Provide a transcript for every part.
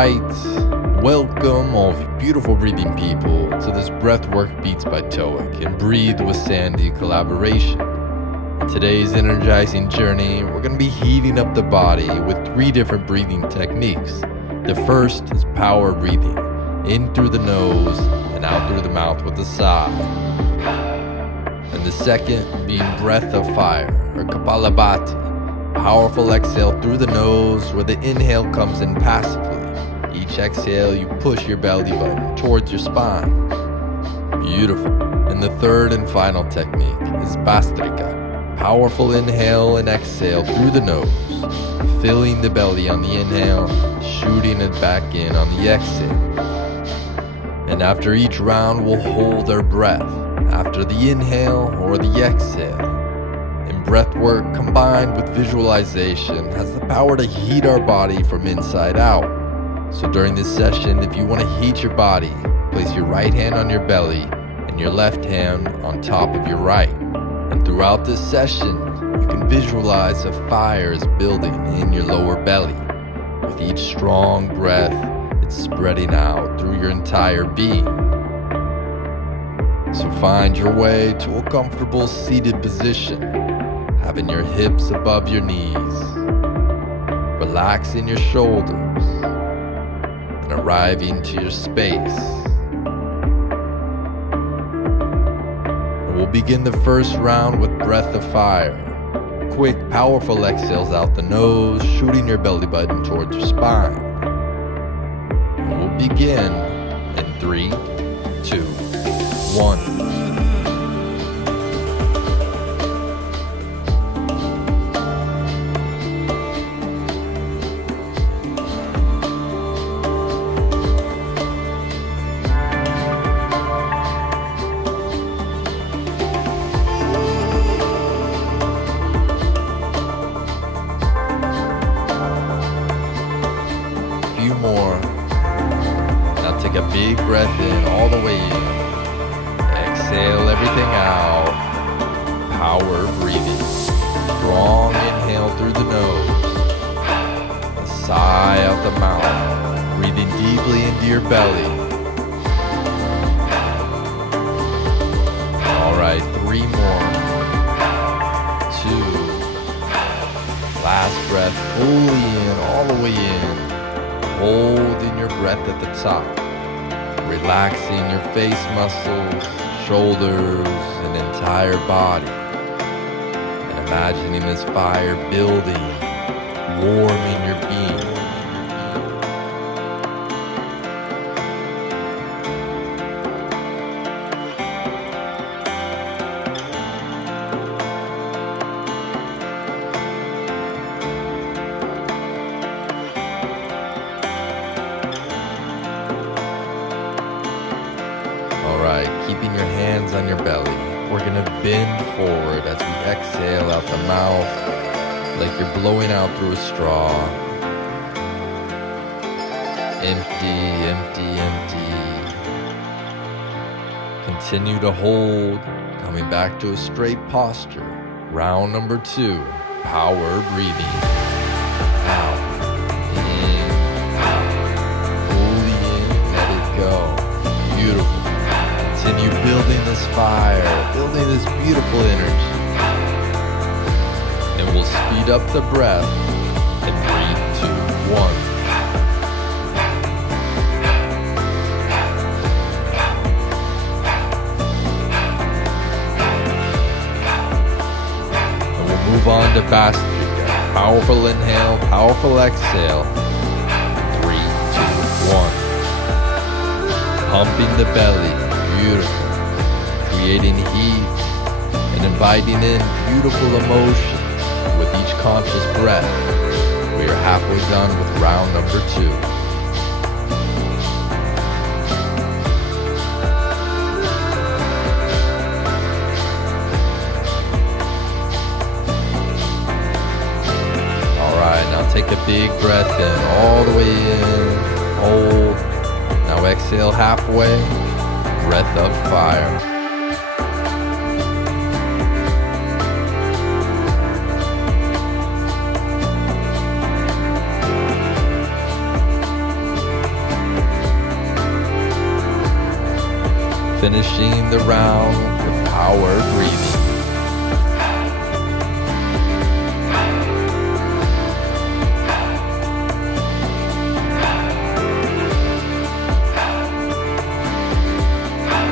right, welcome all of you beautiful breathing people to this Breathwork Beats by Touek and Breathe with Sandy collaboration. In today's energizing journey, we're going to be heating up the body with 3 different breathing techniques. The first is power breathing, in through the nose and out through the mouth with a sigh. And the second being breath of fire, or kapalabhati, powerful exhale through the nose where the inhale comes in passively. Each exhale, you push your belly button towards your spine. Beautiful. And the third and final technique is Bhastrika. Powerful inhale and exhale through the nose, filling the belly on the inhale, shooting it back in on the exhale. And after each round, we'll hold our breath after the inhale or the exhale. And breath work combined with visualization has the power to heat our body from inside out. So during this session, if you want to heat your body, place your right hand on your belly and your left hand on top of your right. And throughout this session, you can visualize a fire is building in your lower belly. With each strong breath, it's spreading out through your entire being. So find your way to a comfortable seated position, having your hips above your knees, relaxing your shoulders, and arriving to your space. And we'll begin the first round with breath of fire. Quick, powerful exhales out the nose, shooting your belly button towards your spine. And we'll begin in 3, 2, 1. Few more. Now take a big breath in, all the way in. Exhale everything out. Power breathing. Strong inhale through the nose. A sigh out the mouth. Breathing deeply into your belly. Alright, 3 more. 2. Last breath, fully in, all the way in. Holding your breath at the top, relaxing your face muscles, shoulders, and entire body, and imagining this fire building, warming your being. Alright, keeping your hands on your belly, we're going to bend forward as we exhale out the mouth like you're blowing out through a straw. Empty, empty, empty. Continue to hold, coming back to a straight posture. Round number 2, power breathing. Out, in, out. Fully in, let it go. Beautiful. Continue building this fire, building this beautiful energy. And we'll speed up the breath in 3, 2, 1. And we'll move on to Bhastrika. Powerful inhale, powerful exhale. 3, 2, 1. Pumping the belly. Beautiful. Creating heat and inviting in beautiful emotion with each conscious breath. We are halfway done with round number 2. Alright, now take a big breath in, all the way in, hold. Now exhale halfway. Breath of fire. Finishing the round with power breathing.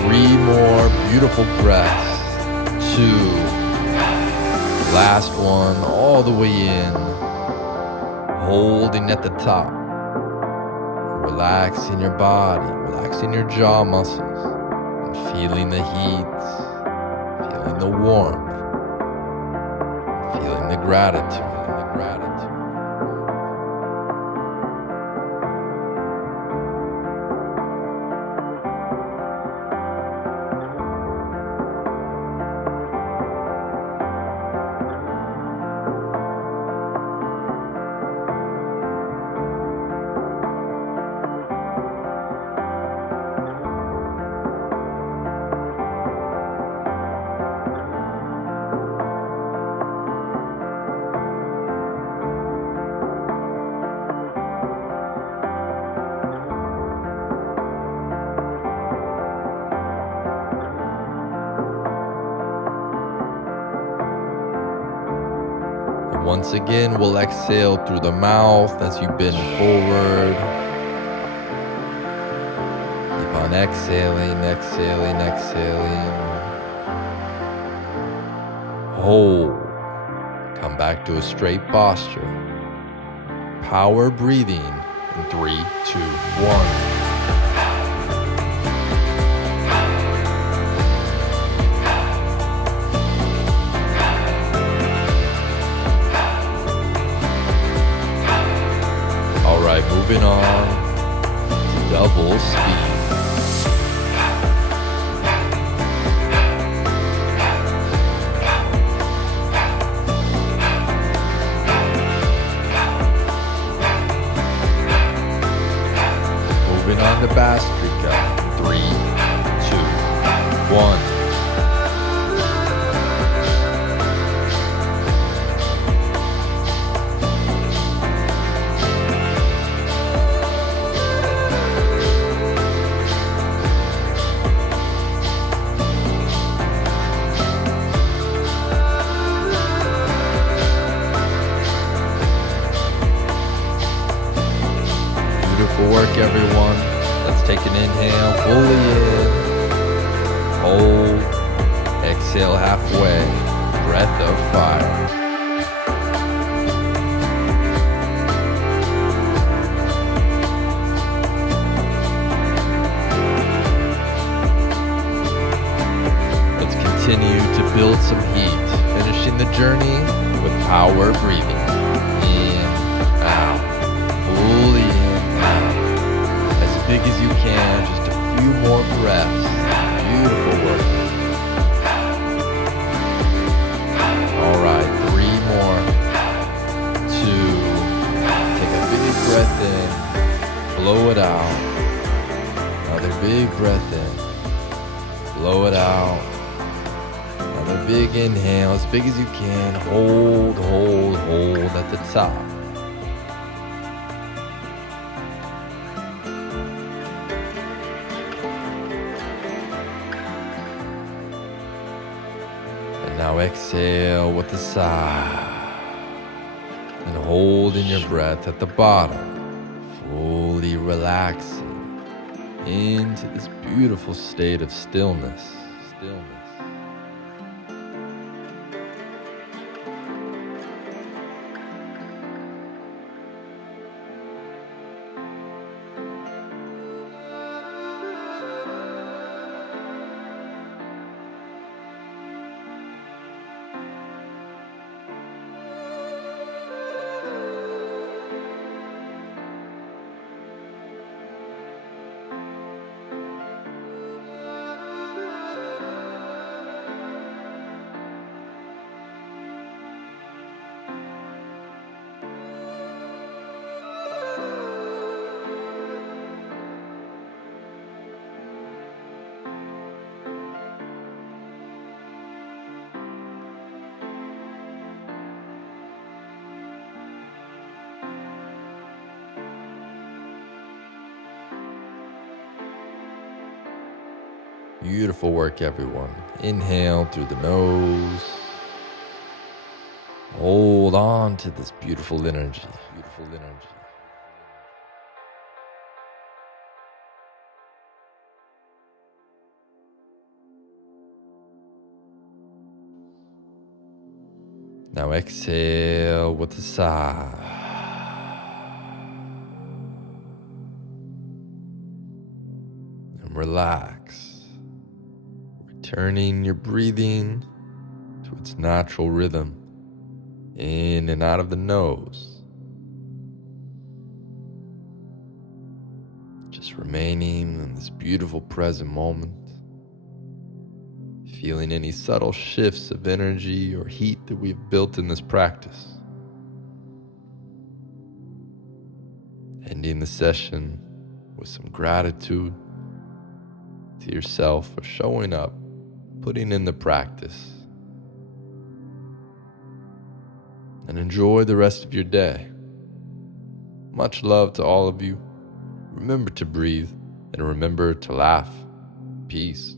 Three more beautiful breaths. 2. Last one, all the way in. Holding at the top. Relaxing your body, relaxing your jaw muscles. And feeling the heat, feeling the warmth, feeling the gratitude. Once again, we'll exhale through the mouth as you bend forward. Keep on exhaling, exhaling, exhaling. Hold. Come back to a straight posture. Power breathing in 3, 2, 1. Moving on to double speed. Moving on to Bastrika. 3, 2, 1. Beautiful work, everyone. Let's take an inhale, fully in. Hold. Exhale halfway. Breath of fire. Let's continue to build some heat, finishing the journey with power breathing. In, out, fully in. As big as you can, just a few more breaths. Beautiful work. All right, 3 more. 2. Take a big breath in, blow it out. Another big breath in, blow it out. Another big inhale, as big as you can. Hold, hold, hold at the top. Now exhale with a sigh and holding your breath at the bottom, fully relaxing into this beautiful state of stillness. Beautiful work, everyone. Inhale through the nose. Hold on to this beautiful energy. Beautiful energy. Now exhale with a sigh. And relax, returning your breathing to its natural rhythm, in and out of the nose. Just remaining in this beautiful present moment. Feeling any subtle shifts of energy or heat that we've built in this practice. Ending the session with some gratitude to yourself for showing up, putting in the practice. And enjoy the rest of your day. Much love to all of you. Remember to breathe and remember to laugh. Peace.